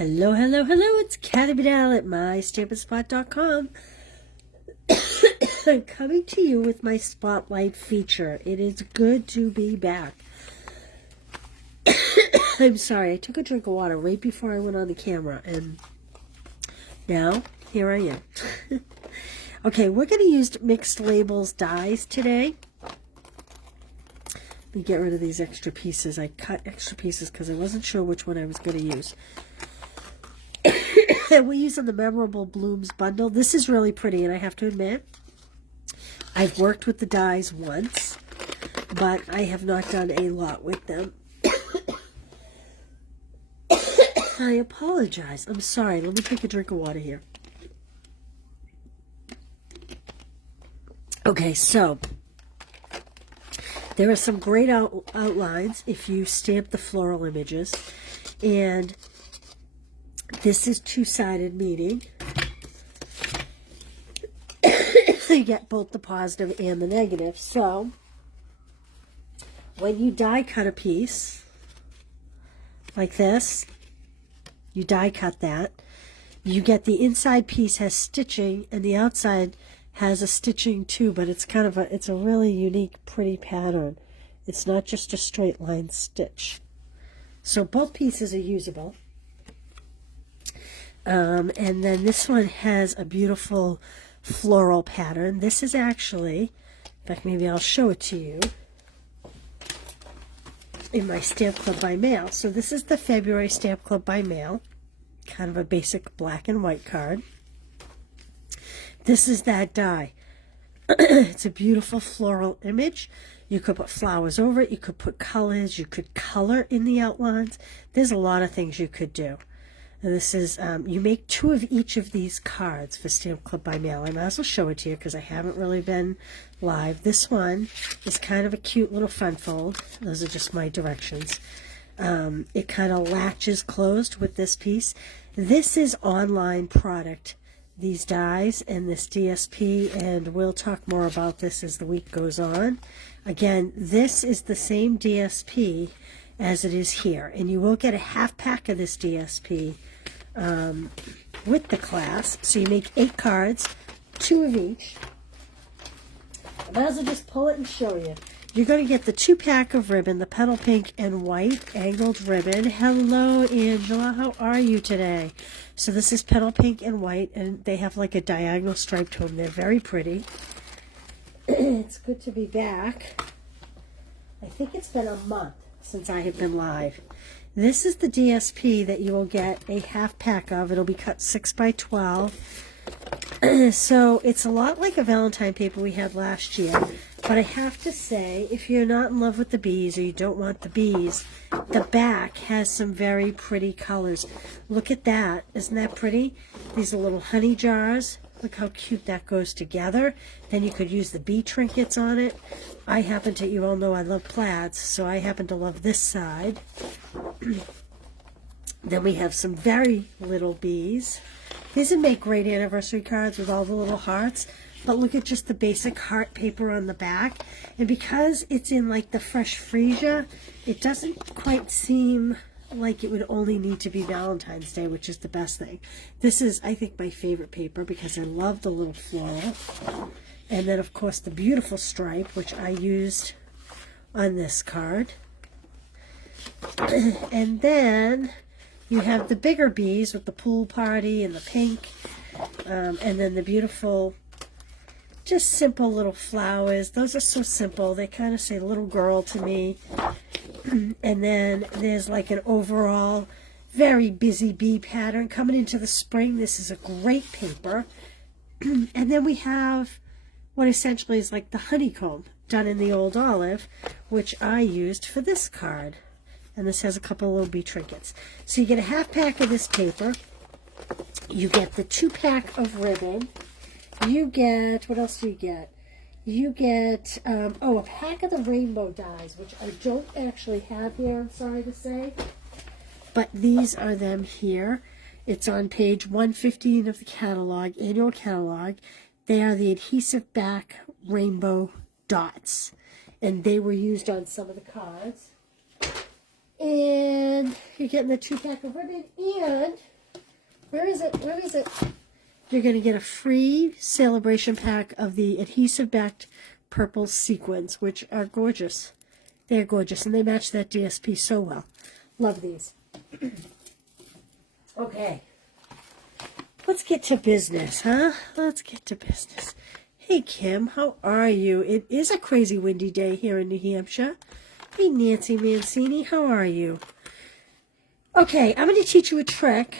Hello, hello, hello, it's Catty Bedell at mystampinspot.com. I'm coming to you with my spotlight feature. It is good to be back. I'm sorry, I took a drink of water right before I went on the camera, and now here I am. Okay, we're going to use mixed labels dies today. Let me get rid of these extra pieces. I cut extra pieces because I wasn't sure which one I was going to use. We're using the Memorable Blooms bundle. This is really pretty, and I have to admit, I've worked with the dies once, but I have not done a lot with them. I apologize. I'm sorry. Let me take a drink of water here. Okay, so there are some great outlines if you stamp the floral images, and this is two-sided, meaning you get both the positive and the negative. So when you die cut a piece like this, you die cut that, you get the inside piece has stitching and the outside has a stitching too, but it's kind of it's a really unique, pretty pattern. It's not just a straight line stitch. So both pieces are usable. And then this one has a beautiful floral pattern. This is actually, in fact, maybe I'll show it to you in my Stamp Club by Mail. So this is the February Stamp Club by Mail, kind of a basic black and white card. This is that die. It's a beautiful floral image. You could put flowers over it. You could put colors. You could color in the outlines. There's a lot of things you could do. And this is, you make 2 of each of these cards for Stamp Club by Mail. I might as well show it to you because I haven't really been live. This one is kind of a cute little front fold. Those are just my directions. It kind of latches closed with this piece. This is online product, these dies and this DSP, and we'll talk more about this as the week goes on. Again, this is the same DSP as it is here, and you will get a half pack of this DSP with the class. So you make 8 cards, 2 of each. I might as well just pull it and show you. You're going to get the 2-pack of ribbon, the petal pink and white angled ribbon. Hello, Angela. How are you today? So this is petal pink and white, and they have like a diagonal stripe to them. They're very pretty. It's good to be back. I think it's been a month since I have been live. This is the DSP that you will get a half pack of. It'll be cut 6 by 12. So it's a lot like a Valentine paper we had last year. But I have to say, if you're not in love with the bees or you don't want the bees, the back has some very pretty colors. Look at that. Isn't that pretty? These are little honey jars. Look how cute that goes together. Then you could use the bee trinkets on it. I happen to, you all know I love plaids, so I happen to love this side. Then we have some very little bees. These would make great anniversary cards with all the little hearts. But look at just the basic heart paper on the back. And because it's in like the fresh freesia, it doesn't quite seem like it would only need to be Valentine's Day, which is the best thing. This is, I think, my favorite paper because I love the little floral. And then, of course, the beautiful stripe, which I used on this card. And then you have the bigger bees with the pool party and the pink. And then the beautiful, just simple little flowers. Those are so simple. They kind of say little girl to me. And then there's like an overall very busy bee pattern coming into the spring. This is a great paper. And then we have what essentially is like the honeycomb done in the old olive, which I used for this card. And this has a couple of little bee trinkets. So you get a half pack of this paper. You get the 2-pack of ribbon. You get, what else do you get? You get, a pack of the rainbow dies, which I don't actually have here, I'm sorry to say. But these are them here. It's on page 115 of the catalog, annual catalog. They are the adhesive back rainbow dots. And they were used on some of the cards. And you're getting the 2-pack of ribbon, and Where is it? Where is it? You're going to get a free celebration pack of the adhesive-backed purple sequins, which are gorgeous. They're gorgeous, and they match that DSP so well. Love these. Okay. Let's get to business, huh? Let's get to business. Hey, Kim, how are you? It is a crazy windy day here in New Hampshire. Hey, Nancy Mancini, how are you? Okay, I'm going to teach you a trick.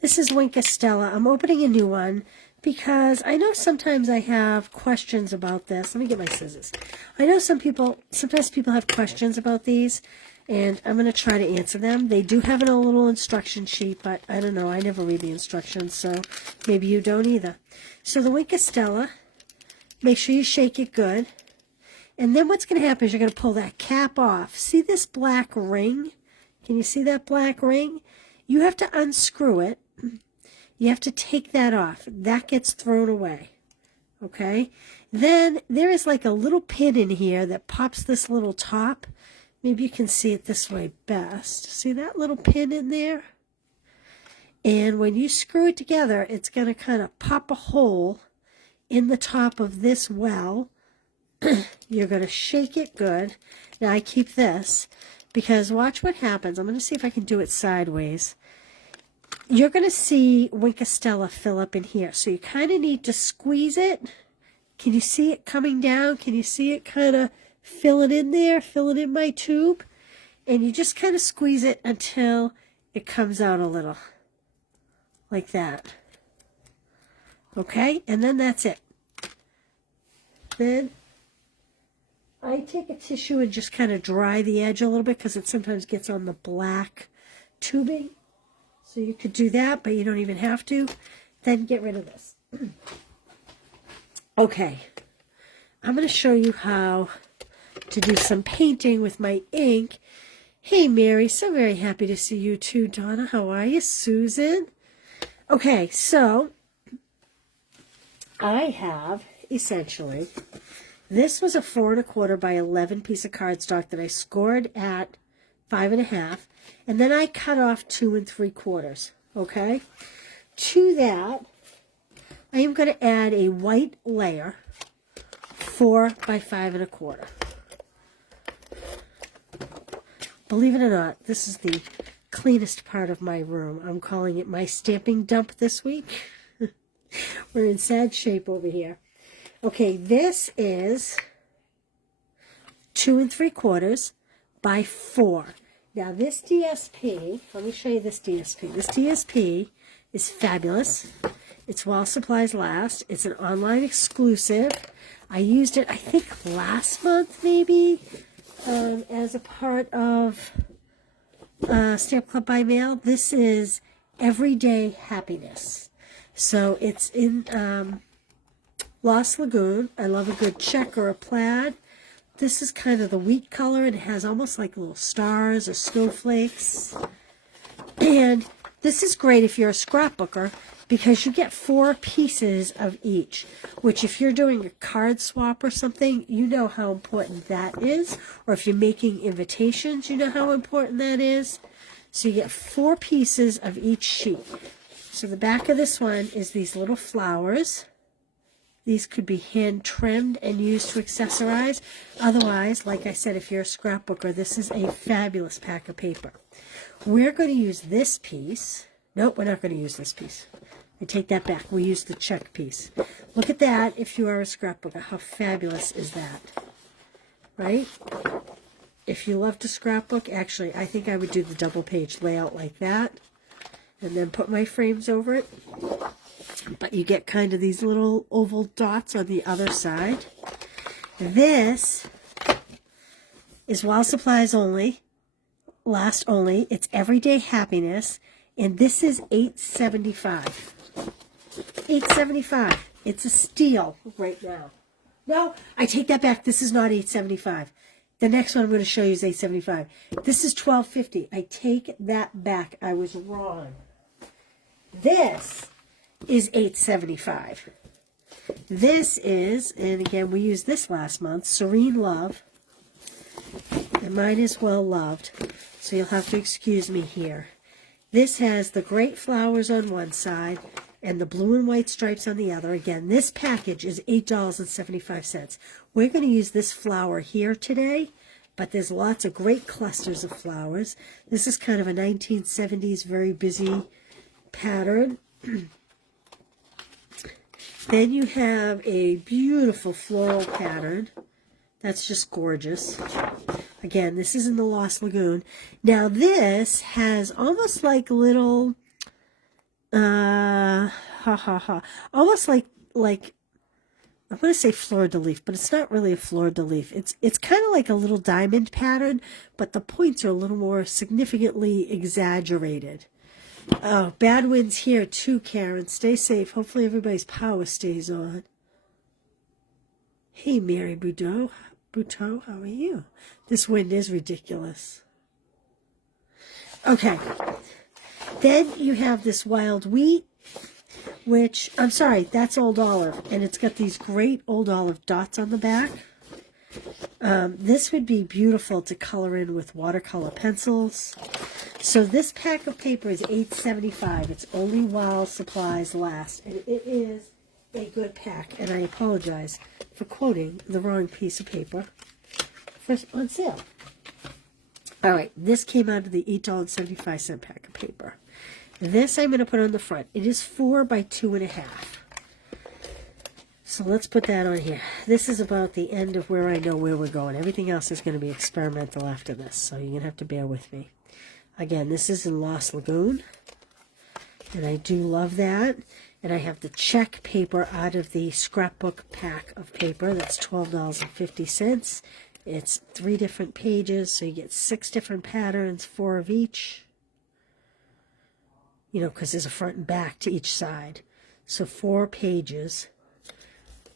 This is Stella. I'm opening a new one because I know sometimes I have questions about this. Let me get my scissors. I know sometimes people have questions about these, and I'm going to try to answer them. They do have a little instruction sheet, but I don't know. I never read the instructions, so maybe you don't either. So the Stella, make sure you shake it good. And then what's going to happen is you're going to pull that cap off. See this black ring? Can you see that black ring? You have to unscrew it. You have to take that off. That gets thrown away. Okay? Then there is like a little pin in here that pops this little top. Maybe you can see it this way best. See that little pin in there? And when you screw it together, it's going to kind of pop a hole in the top of this well. You're going to shake it good. Now I keep this because watch what happens. I'm going to see if I can do it sideways. You're going to see Stella fill up in here. So you kind of need to squeeze it. Can you see it coming down? Can you see it kind of filling in there, filling in my tube? And you just kind of squeeze it until it comes out a little. Like that. Okay? And then that's it. Then I take a tissue and just kind of dry the edge a little bit because it sometimes gets on the black tubing. So you could do that, but you don't even have to. Then get rid of this. Okay. I'm going to show you how to do some painting with my ink. Hey, Mary. So very happy to see you too. Donna, how are you? Susan? Okay, so I have essentially, this was a 4 1/4 by 11 piece of cardstock that I scored at 5 1/2. And then I cut off 2 3/4, okay? To that, I am going to add a white layer, 4 by 5 1/4. Believe it or not, this is the cleanest part of my room. I'm calling it my stamping dump this week. We're in sad shape over here. Okay, this is 2 3/4 by 4. Now this DSP, let me show you this DSP. This DSP is fabulous. It's while supplies last. It's an online exclusive. I used it, I think, last month maybe, as a part of Stamp Club by Mail. This is Everyday Happiness. So it's in Lost Lagoon. I love a good check or a plaid. This is kind of the wheat color. It has almost like little stars or snowflakes. And this is great if you're a scrapbooker because you get 4 pieces of each, which if you're doing a card swap or something, you know how important that is. Or if you're making invitations, you know how important that is. So you get 4 pieces of each sheet. So the back of this one is these little flowers. These could be hand trimmed and used to accessorize. Otherwise, like I said, if you're a scrapbooker, this is a fabulous pack of paper. We're going to use this piece. Nope, we're not going to use this piece. I take that back. We use the check piece. Look at that if you are a scrapbooker. How fabulous is that? Right? If you love to scrapbook, actually, I think I would do the double page layout like that. And then put my frames over it. But you get kind of these little oval dots on the other side. This is while supplies only, last only. It's Everyday Happiness, and this is $8.75. $8.75. It's a steal right now. No, I take that back. This is not $8.75. The next one I'm going to show you is $8.75. This is $12.50. I take that back. I was wrong. This is $8.75. This is, and again, we used this last month, Serene Love. And mine is well loved, so you'll have to excuse me here. This has the great flowers on one side and the blue and white stripes on the other. Again, this package is $8.75. We're going to use this flower here today, but there's lots of great clusters of flowers. This is kind of a 1970s very busy pattern. Then you have a beautiful floral pattern. That's just gorgeous. Again, this is in the Lost Lagoon. Now this has almost like little, almost like I'm going to say fleur-de-lis, but it's not really a fleur-de-lis. It's kind of like a little diamond pattern, but the points are a little more significantly exaggerated. Oh, bad winds here too, Karen. Stay safe. Hopefully everybody's power stays on. Hey, Mary Boudreau, how are you? This wind is ridiculous. Okay. Then you have this wild wheat, which, I'm sorry, that's Old Olive. And it's got these great Old Olive dots on the back. This would be beautiful to color in with watercolor pencils. So this pack of paper is $8.75. It's only while supplies last. And it is a good pack. And I apologize for quoting the wrong piece of paper. First on sale. All right, this came out of the $8.75 pack of paper. This I'm going to put on the front. It is 4 by 2.5. So let's put that on here. This is about the end of where I know where we're going. Everything else is going to be experimental after this, so you're going to have to bear with me. Again, this is in Lost Lagoon, and I do love that. And I have the check paper out of the scrapbook pack of paper. That's $12.50. It's 3 different pages, so you get 6 different patterns, 4 of each. You know, because there's a front and back to each side. So 4 pages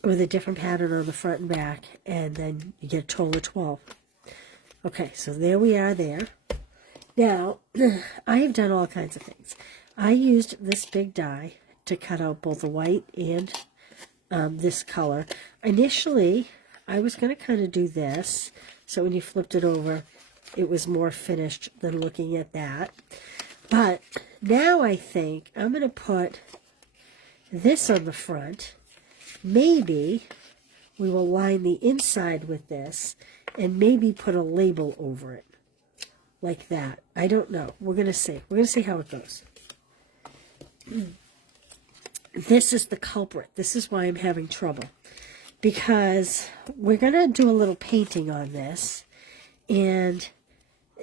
with a different pattern on the front and back, and then you get a total of 12. Okay, so there we are there. Now, I have done all kinds of things. I used this big die to cut out both the white and this color. Initially, I was going to kind of do this, so when you flipped it over, it was more finished than looking at that. But now I think I'm going to put this on the front. Maybe we will line the inside with this and maybe put a label over it like that. I don't know. We're going to see. We're going to see how it goes. This is the culprit. This is why I'm having trouble. Because we're going to do a little painting on this. And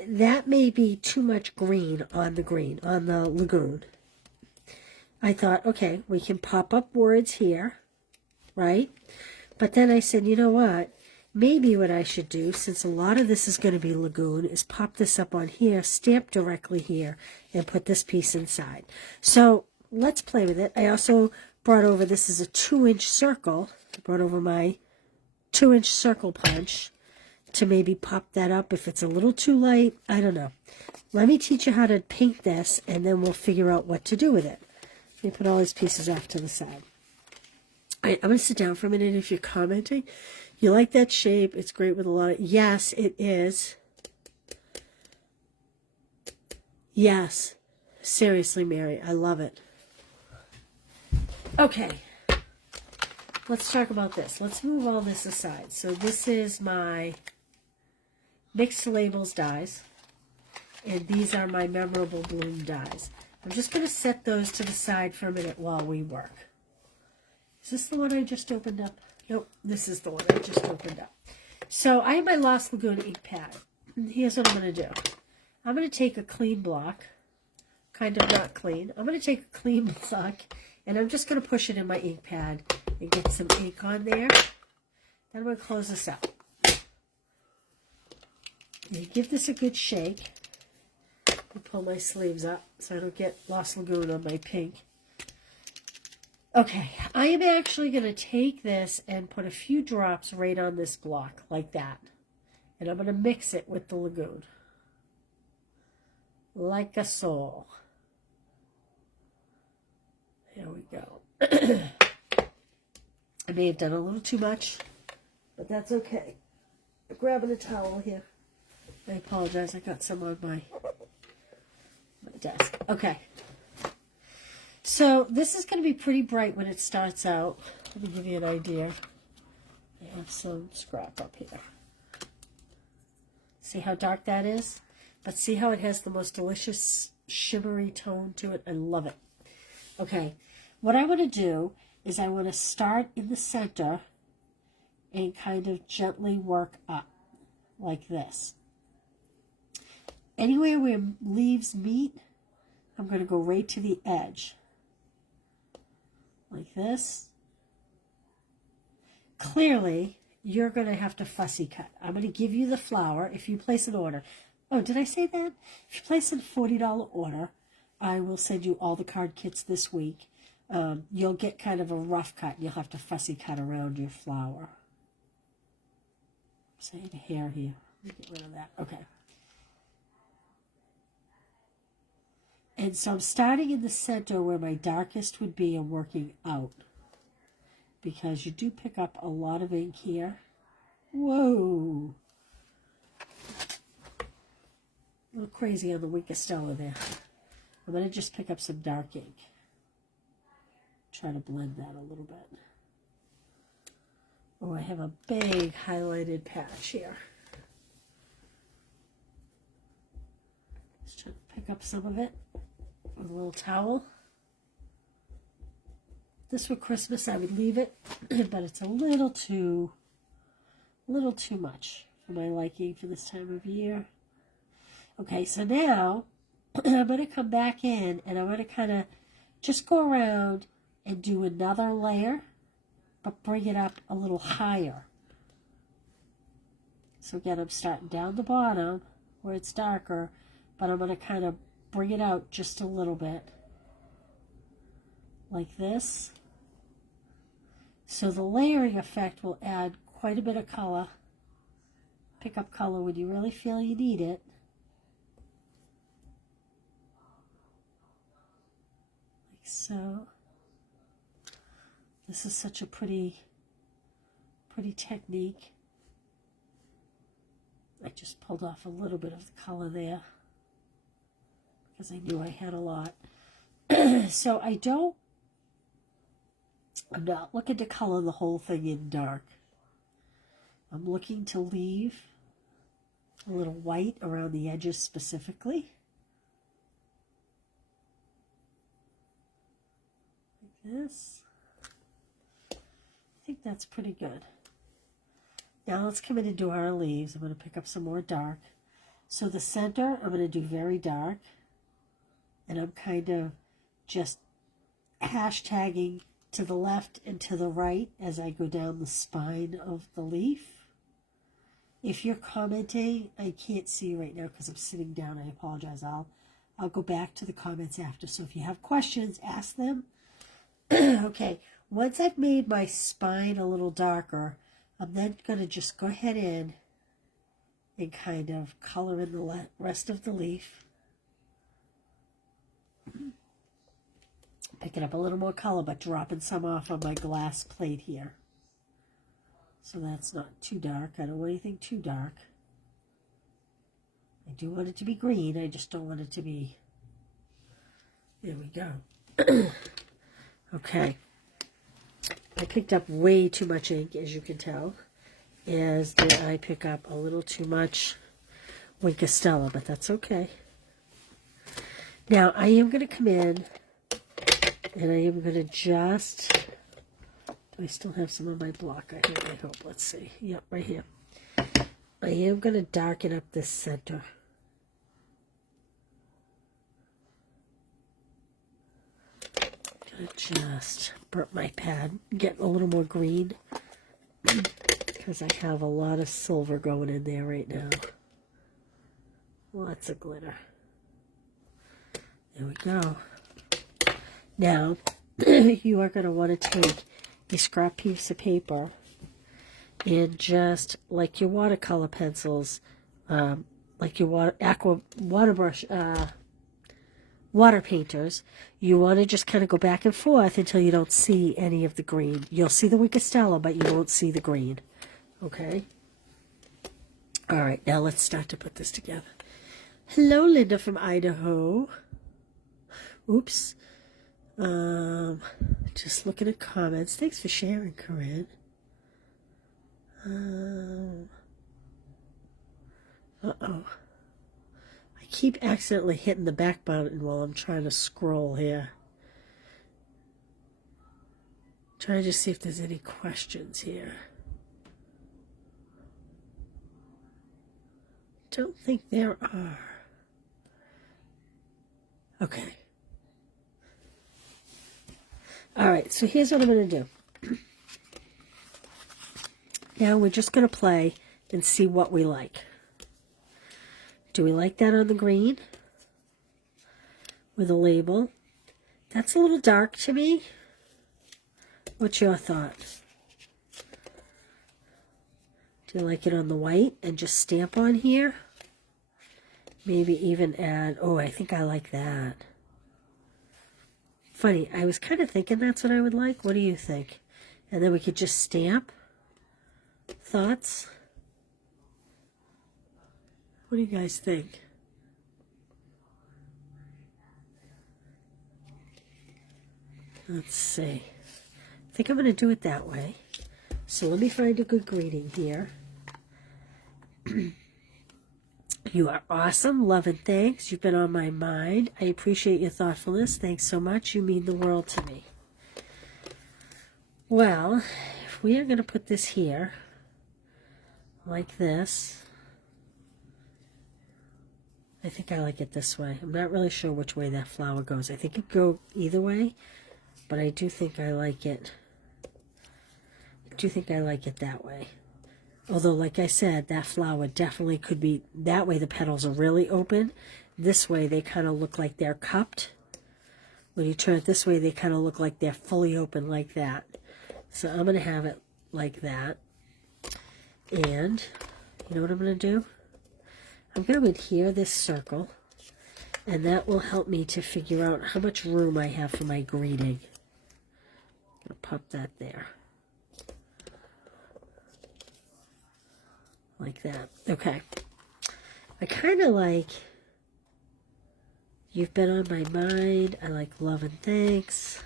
that may be too much green, on the lagoon. I thought, okay, we can pop up words here, right? But then I said, you know what? Maybe what I should do, since a lot of this is going to be lagoon, is pop this up on here, stamp directly here, and put this piece inside. So let's play with it. I also brought over, this is a 2-inch circle. I brought over my 2-inch circle punch to maybe pop that up if it's a little too light. I don't know. Let me teach you how to paint this, and then we'll figure out what to do with it. Let me put all these pieces off to the side. All right, I'm going to sit down for a minute if you're commenting. You like that shape? It's great with a lot of... Yes, it is. Yes. Seriously, Mary, I love it. Okay. Let's talk about this. Let's move all this aside. So this is my mixed labels dies. And these are my memorable bloom dies. I'm just going to set those to the side for a minute while we work. Is this the one I just opened up? Nope, this is the one I just opened up. So I have my Lost Lagoon ink pad. Here's what I'm going to do. I'm going to take a clean block, kind of not clean. I'm going to take a clean block, and I'm just going to push it in my ink pad and get some ink on there. Then I'm going to close this up. And give this a good shake. And pull my sleeves up so I don't get Lost Lagoon on my pink. Okay, I am actually going to take this and put a few drops right on this block, like that. And I'm going to mix it with the lagoon. Like a soul. There we go. I may have done a little too much, but that's okay. I'm grabbing a towel here. I apologize, I got some on my desk. Okay. So this is going to be pretty bright when it starts out. Let me give you an idea. I have some scrap up here. See how dark that is? But see how it has the most delicious shimmery tone to it? I love it. Okay, what I want to do is I want to start in the center and kind of gently work up like this. Anywhere where leaves meet, I'm going to go right to the edge. Like this. Clearly, you're going to have to fussy cut. I'm going to give you the flower if you place an order. Oh, did I say that? If you place a $40 order, I will send you all the card kits this week. You'll get kind of a rough cut. You'll have to fussy cut around your flower. Say the hair here. Let me get rid of that. Okay. And so I'm starting in the center where my darkest would be and working out. Because you do pick up a lot of ink here. Whoa! A little crazy on the Wink of Stella there. I'm going to just pick up some dark ink. Try to blend that a little bit. Oh, I have a big highlighted patch here. Just try to pick up some of it with a little towel. This for Christmas I would leave it, but it's a little too much for my liking for this time of year. Okay, so now I'm going to come back in and I'm going to kind of just go around and do another layer, but bring it up a little higher. So again, I'm starting down the bottom where it's darker, but I'm going to kind of bring it out just a little bit. Like this. So the layering effect will add quite a bit of color. Pick up color when you really feel you need it. Like so. This is such a pretty technique. I just pulled off a little bit of the color there because I knew I had a lot. So I'm not looking to color the whole thing in dark. I'm looking to leave a little white around the edges specifically. Like this. I think that's pretty good. Now let's come in and do our leaves. I'm going to pick up some more dark. So the center, I'm going to do very dark. And I'm kind of just hashtagging to the left and to the right as I go down the spine of the leaf. If you're commenting, I can't see you right now because I'm sitting down. I apologize. I'll go back to the comments after. So if you have questions, ask them. Okay, once I've made my spine a little darker, I'm then going to just go ahead in and kind of color in the rest of the leaf. Picking up a little more color, but dropping some off on my glass plate here. So that's not too dark. I don't want anything too dark. I do want it to be green. I just don't want it to be... There we go. Okay. I picked up way too much ink, as you can tell. As did I pick up a little too much Wink of Stella, but that's okay. Now, I am going to come in and I am going to just... Do I still have some of my block? I hope. Let's see. Yep, right here. I am going to darken up this center. I'm going to just burp my pad, get a little more green, because I have a lot of silver going in there right now. Lots of glitter. There we go. Now, you are going to want to take a scrap piece of paper and just, like your watercolor pencils, like your water painters, you want to just kind of go back and forth until you don't see any of the green. You'll see the Wink of Stella, but you won't see the green. Okay? All right, now let's start to put this together. Hello, Linda from Idaho. Oops. Just looking at comments. Thanks for sharing, Corinne. Uh-oh. I keep accidentally hitting the back button while I'm trying to scroll here. Trying to just see if there's any questions here. Don't think there are. Okay. All right, so here's what I'm going to do. Now we're just going to play and see what we like. Do we like that on the green with a label? That's a little dark to me. What's your thought? Do you like it on the white and just stamp on here? Maybe even add, oh, I think I like that. Funny, I was kind of thinking that's what I would like. What do you think? And then we could just stamp. Thoughts? What do you guys think? Let's see. I think I'm going to do it that way. So let me find a good greeting here. You are awesome. Love and thanks. You've been on my mind. I appreciate your thoughtfulness. Thanks so much. You mean the world to me. Well, if we are going to put this here, like this, I think I like it this way. I'm not really sure which way that flower goes. I think it could go either way, but I do think I like it. I do think I like it that way. Although, like I said, that flower definitely could be, that way the petals are really open. This way they kind of look like they're cupped. When you turn it this way, they kind of look like they're fully open like that. So I'm going to have it like that. And you know what I'm going to do? I'm going to adhere this circle, and that will help me to figure out how much room I have for my greeting. I'm going to pop that there. Like that. Okay. I kind of like you've been on my mind. I like love and thanks.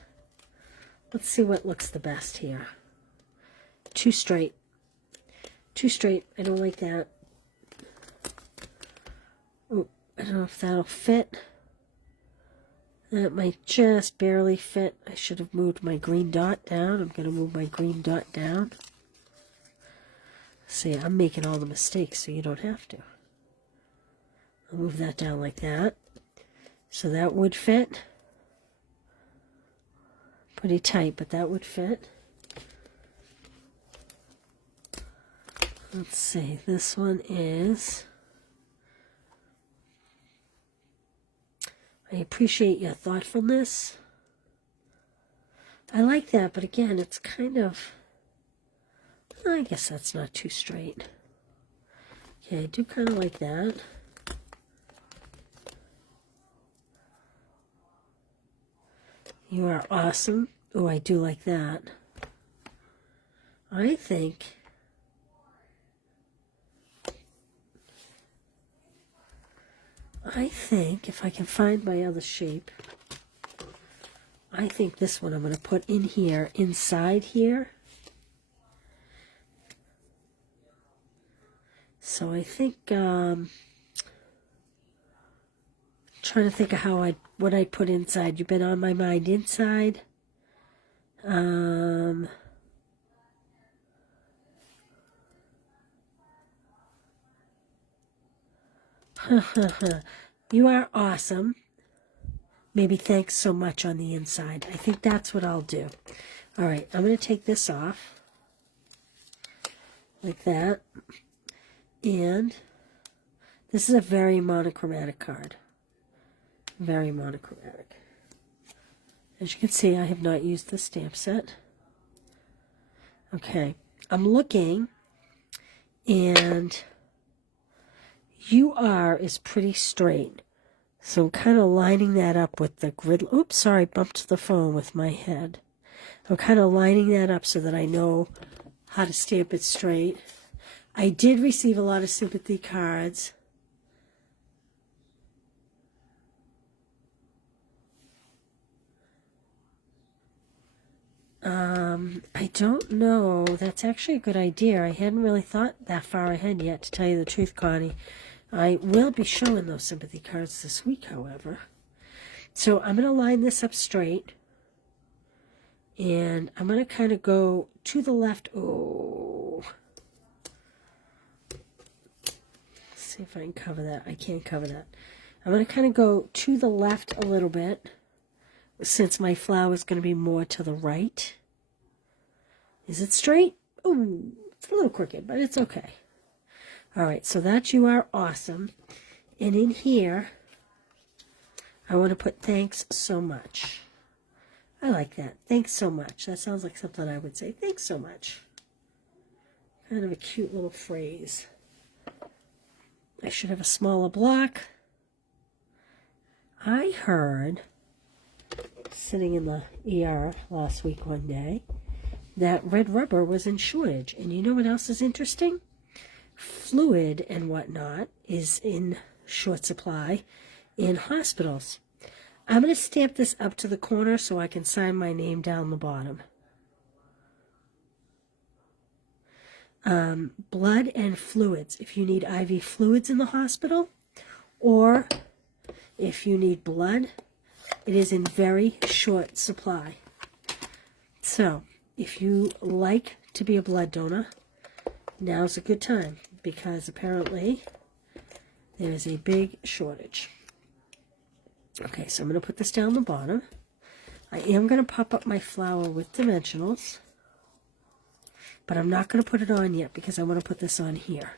Let's see what looks the best here. Too straight. Too straight. I don't like that. Oh, I don't know if that'll fit. That might just barely fit. I should have moved my green dot down. I'm going to move my green dot down. See, I'm making all the mistakes, so you don't have to. I'll move that down like that. So that would fit. Pretty tight, but that would fit. Let's see, this one is... I appreciate your thoughtfulness. I like that, but again, it's kind of... I guess that's not too straight. Okay, I do kind of like that. You are awesome. Oh, I do like that. I think if I can find my other shape, I think this one I'm going to put in here, inside here. So I think, trying to think of how what I'd put inside. You've been on my mind inside. You are awesome. Maybe thanks so much on the inside. I think that's what I'll do. All right, I'm going to take this off. Like that. And this is a very monochromatic card. Very monochromatic. As you can see, I have not used the stamp set. Okay, I'm looking, and UR is pretty straight. So I'm kind of lining that up with the grid. Oops, sorry, bumped the phone with my head. I'm kind of lining that up so that I know how to stamp it straight. I did receive a lot of sympathy cards. I don't know. That's actually a good idea. I hadn't really thought that far ahead yet, to tell you the truth, Connie. I will be showing those sympathy cards this week, however. So I'm going to line this up straight. And I'm going to kind of go to the left. Oh. Let's see if I can cover that. I can't cover that. I'm going to kind of go to the left a little bit, since my flower is going to be more to the right. Is it straight? Oh, it's a little crooked, but it's okay. All right, so that you are awesome. And in here, I want to put thanks so much. I like that. Thanks so much. That sounds like something I would say. Thanks so much. Kind of a cute little phrase. I should have a smaller block. I heard, sitting in the ER last week one day, that red rubber was in shortage. And you know what else is interesting? Fluid and whatnot is in short supply in hospitals. I'm going to stamp this up to the corner so I can sign my name down the bottom. Blood and fluids. If you need IV fluids in the hospital, or if you need blood, it is in very short supply. So, if you like to be a blood donor, now's a good time, because apparently there is a big shortage. Okay, so I'm going to put this down the bottom. I am going to pop up my flower with dimensionals, but I'm not going to put it on yet because I want to put this on here.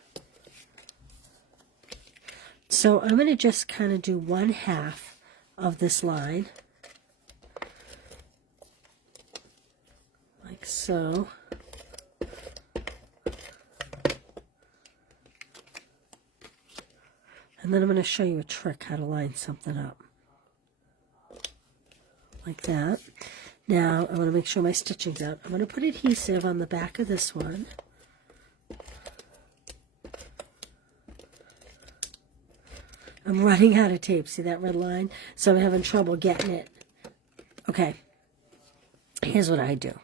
So I'm going to just kind of do 1/2 of this line, like so. And then I'm going to show you a trick how to line something up. Like that. Now, I want to make sure my stitching's out. I'm going to put adhesive on the back of this one. I'm running out of tape. See that red line? So I'm having trouble getting it. Okay. Here's what I do.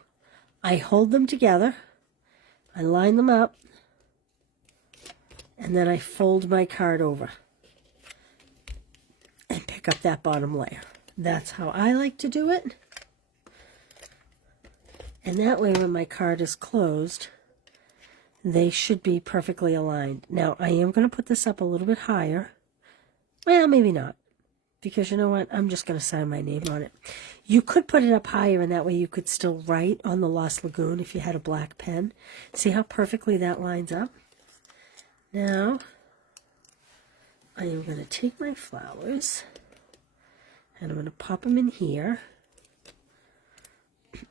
I hold them together. I line them up. And then I fold my card over. And pick up that bottom layer. That's how I like to do it. And that way, when my card is closed, they should be perfectly aligned. Now, I am going to put this up a little bit higher. Well, maybe not. Because you know what? I'm just going to sign my name on it. You could put it up higher, and that way you could still write on the Lost Lagoon if you had a black pen. See how perfectly that lines up? Now, I am going to take my flowers, and I'm going to pop them in here.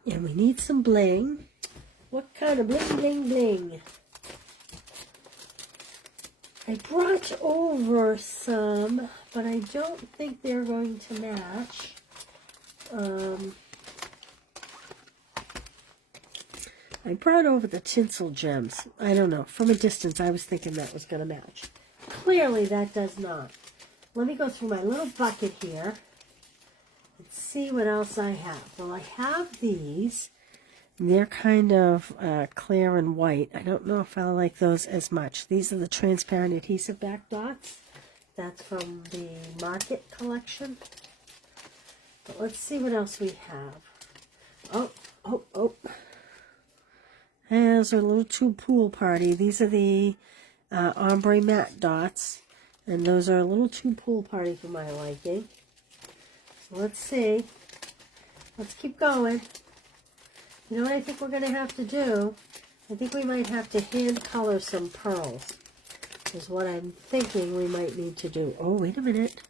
And we need some bling. What kind of bling, bling, bling? I brought over some, but I don't think they're going to match. I brought over the tinsel gems. I don't know. From a distance, I was thinking that was going to match. Clearly, that does not. Let me go through my little bucket here. Let's see what else I have. Well, I have these. They're kind of clear and white. I don't know if I like those as much. These are the transparent adhesive back dots. That's from the Market collection. But let's see what else we have. Oh. There's our little tube pool party. These are the ombre matte dots. And those are a little tube pool party for my liking. Let's see. Let's keep going. You know what I think we're going to have to do? I think we might have to hand color some pearls. Is what I'm thinking we might need to do. Oh, wait a minute.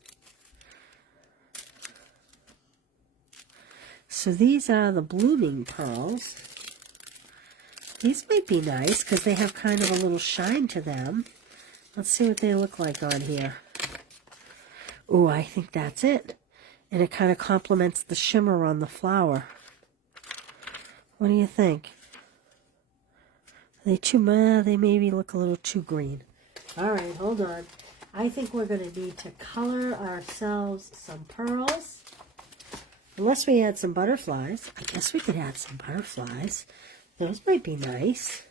So these are the blooming pearls. These might be nice because they have kind of a little shine to them. Let's see what they look like on here. Oh, I think that's it. And it kind of complements the shimmer on the flower. What do you think? Are they too, they maybe look a little too green. All right, hold on. I think we're going to need to color ourselves some pearls. Unless we add some butterflies. I guess we could add some butterflies. Those might be nice.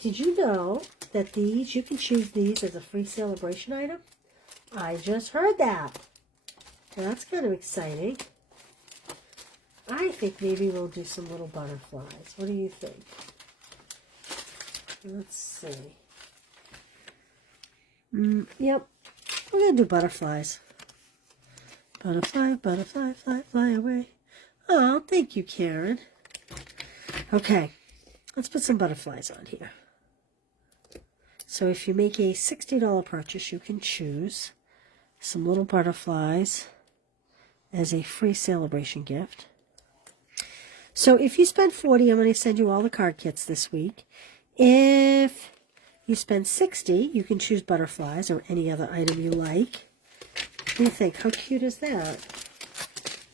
Did you know that these, you can choose these as a free celebration item? I just heard that. That's kind of exciting. I think maybe we'll do some little butterflies. What do you think? Let's see. Yep. We're going to do butterflies. Butterfly, butterfly, fly, fly away. Oh, thank you, Karen. Okay. Let's put some butterflies on here. So if you make a $60 purchase, you can choose some little butterflies as a free celebration gift. So if you spend $40, I'm going to send you all the card kits this week. If you spend $60, you can choose butterflies or any other item you like. What do you think? How cute is that?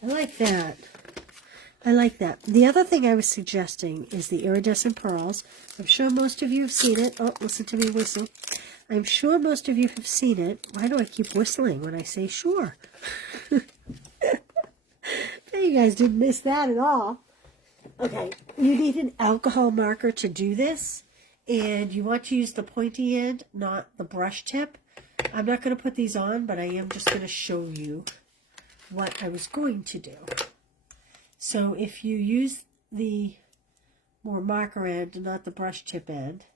I like that. I like that. The other thing I was suggesting is the iridescent pearls. I'm sure most of you have seen it. Oh, listen to me whistle. I'm sure most of you have seen it. Why do I keep whistling when I say sure? You guys didn't miss that at all. Okay, you need an alcohol marker to do this, and you want to use the pointy end, not the brush tip. I'm not going to put these on, but I am just going to show you what I was going to do. So if you use the more marker end, not the brush tip end,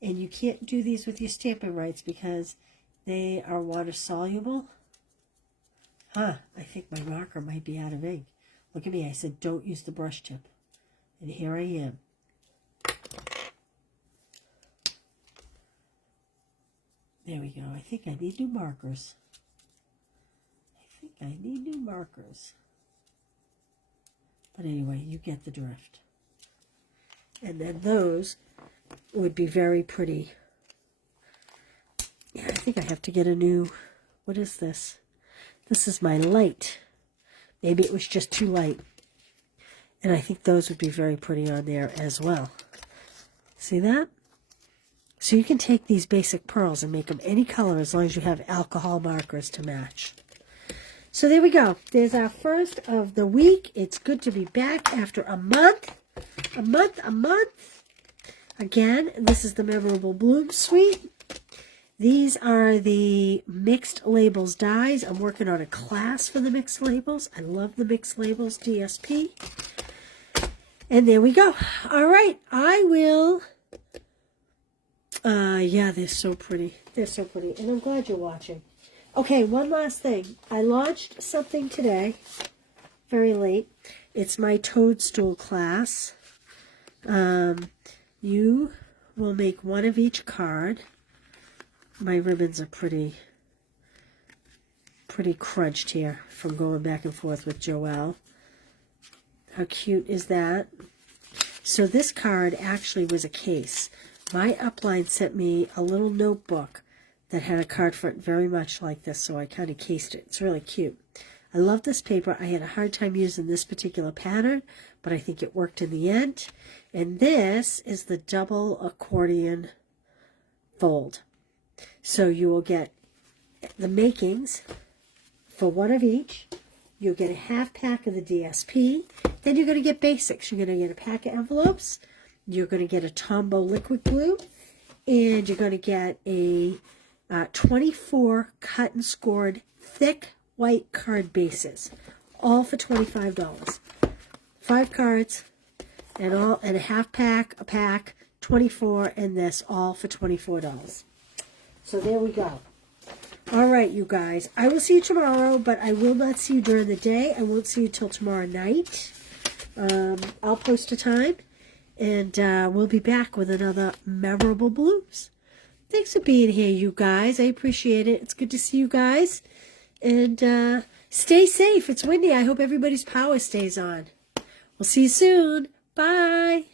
and you can't do these with your Stampin' Rights because they are water soluble. I think my marker might be out of ink. Look at me, I said don't use the brush tip. And here I am. There we go. I think I need new markers. But anyway, you get the drift. And then those would be very pretty. Yeah, I think I have to get a new, what is this? This is my light. Maybe it was just too light. And I think those would be very pretty on there as well. See that? So you can take these basic pearls and make them any color as long as you have alcohol markers to match. So there we go. There's our first of the week. It's good to be back after a month. A month. Again, this is the Memorable Bloom Suite. These are the mixed labels dies. I'm working on a class for the mixed labels. I love the mixed labels DSP. And there we go. All right, I will. Yeah, they're so pretty. They're so pretty. And I'm glad you're watching. Okay, one last thing. I launched something today, very late. It's my toadstool class. You will make one of each card. My ribbons are pretty crunched here from going back and forth with Joelle. How cute is that? So this card actually was a case. My upline sent me a little notebook that had a card front very much like this, so I kind of cased it. It's really cute. I love this paper. I had a hard time using this particular pattern, but I think it worked in the end. And this is the double accordion fold. So you will get the makings for one of each. You'll get a half pack of the DSP. Then you're going to get basics. You're going to get a pack of envelopes. You're going to get a Tombow liquid glue. And you're going to get a 24 cut and scored thick white card bases. All for $25. 5 cards and a half pack, a pack, 24, and this all for $24. So there we go. All right, you guys. I will see you tomorrow, but I will not see you during the day. I won't see you till tomorrow night. I'll post a time, and we'll be back with another Memorable Blooms. Thanks for being here, you guys. I appreciate it. It's good to see you guys. And stay safe. It's windy. I hope everybody's power stays on. We'll see you soon. Bye.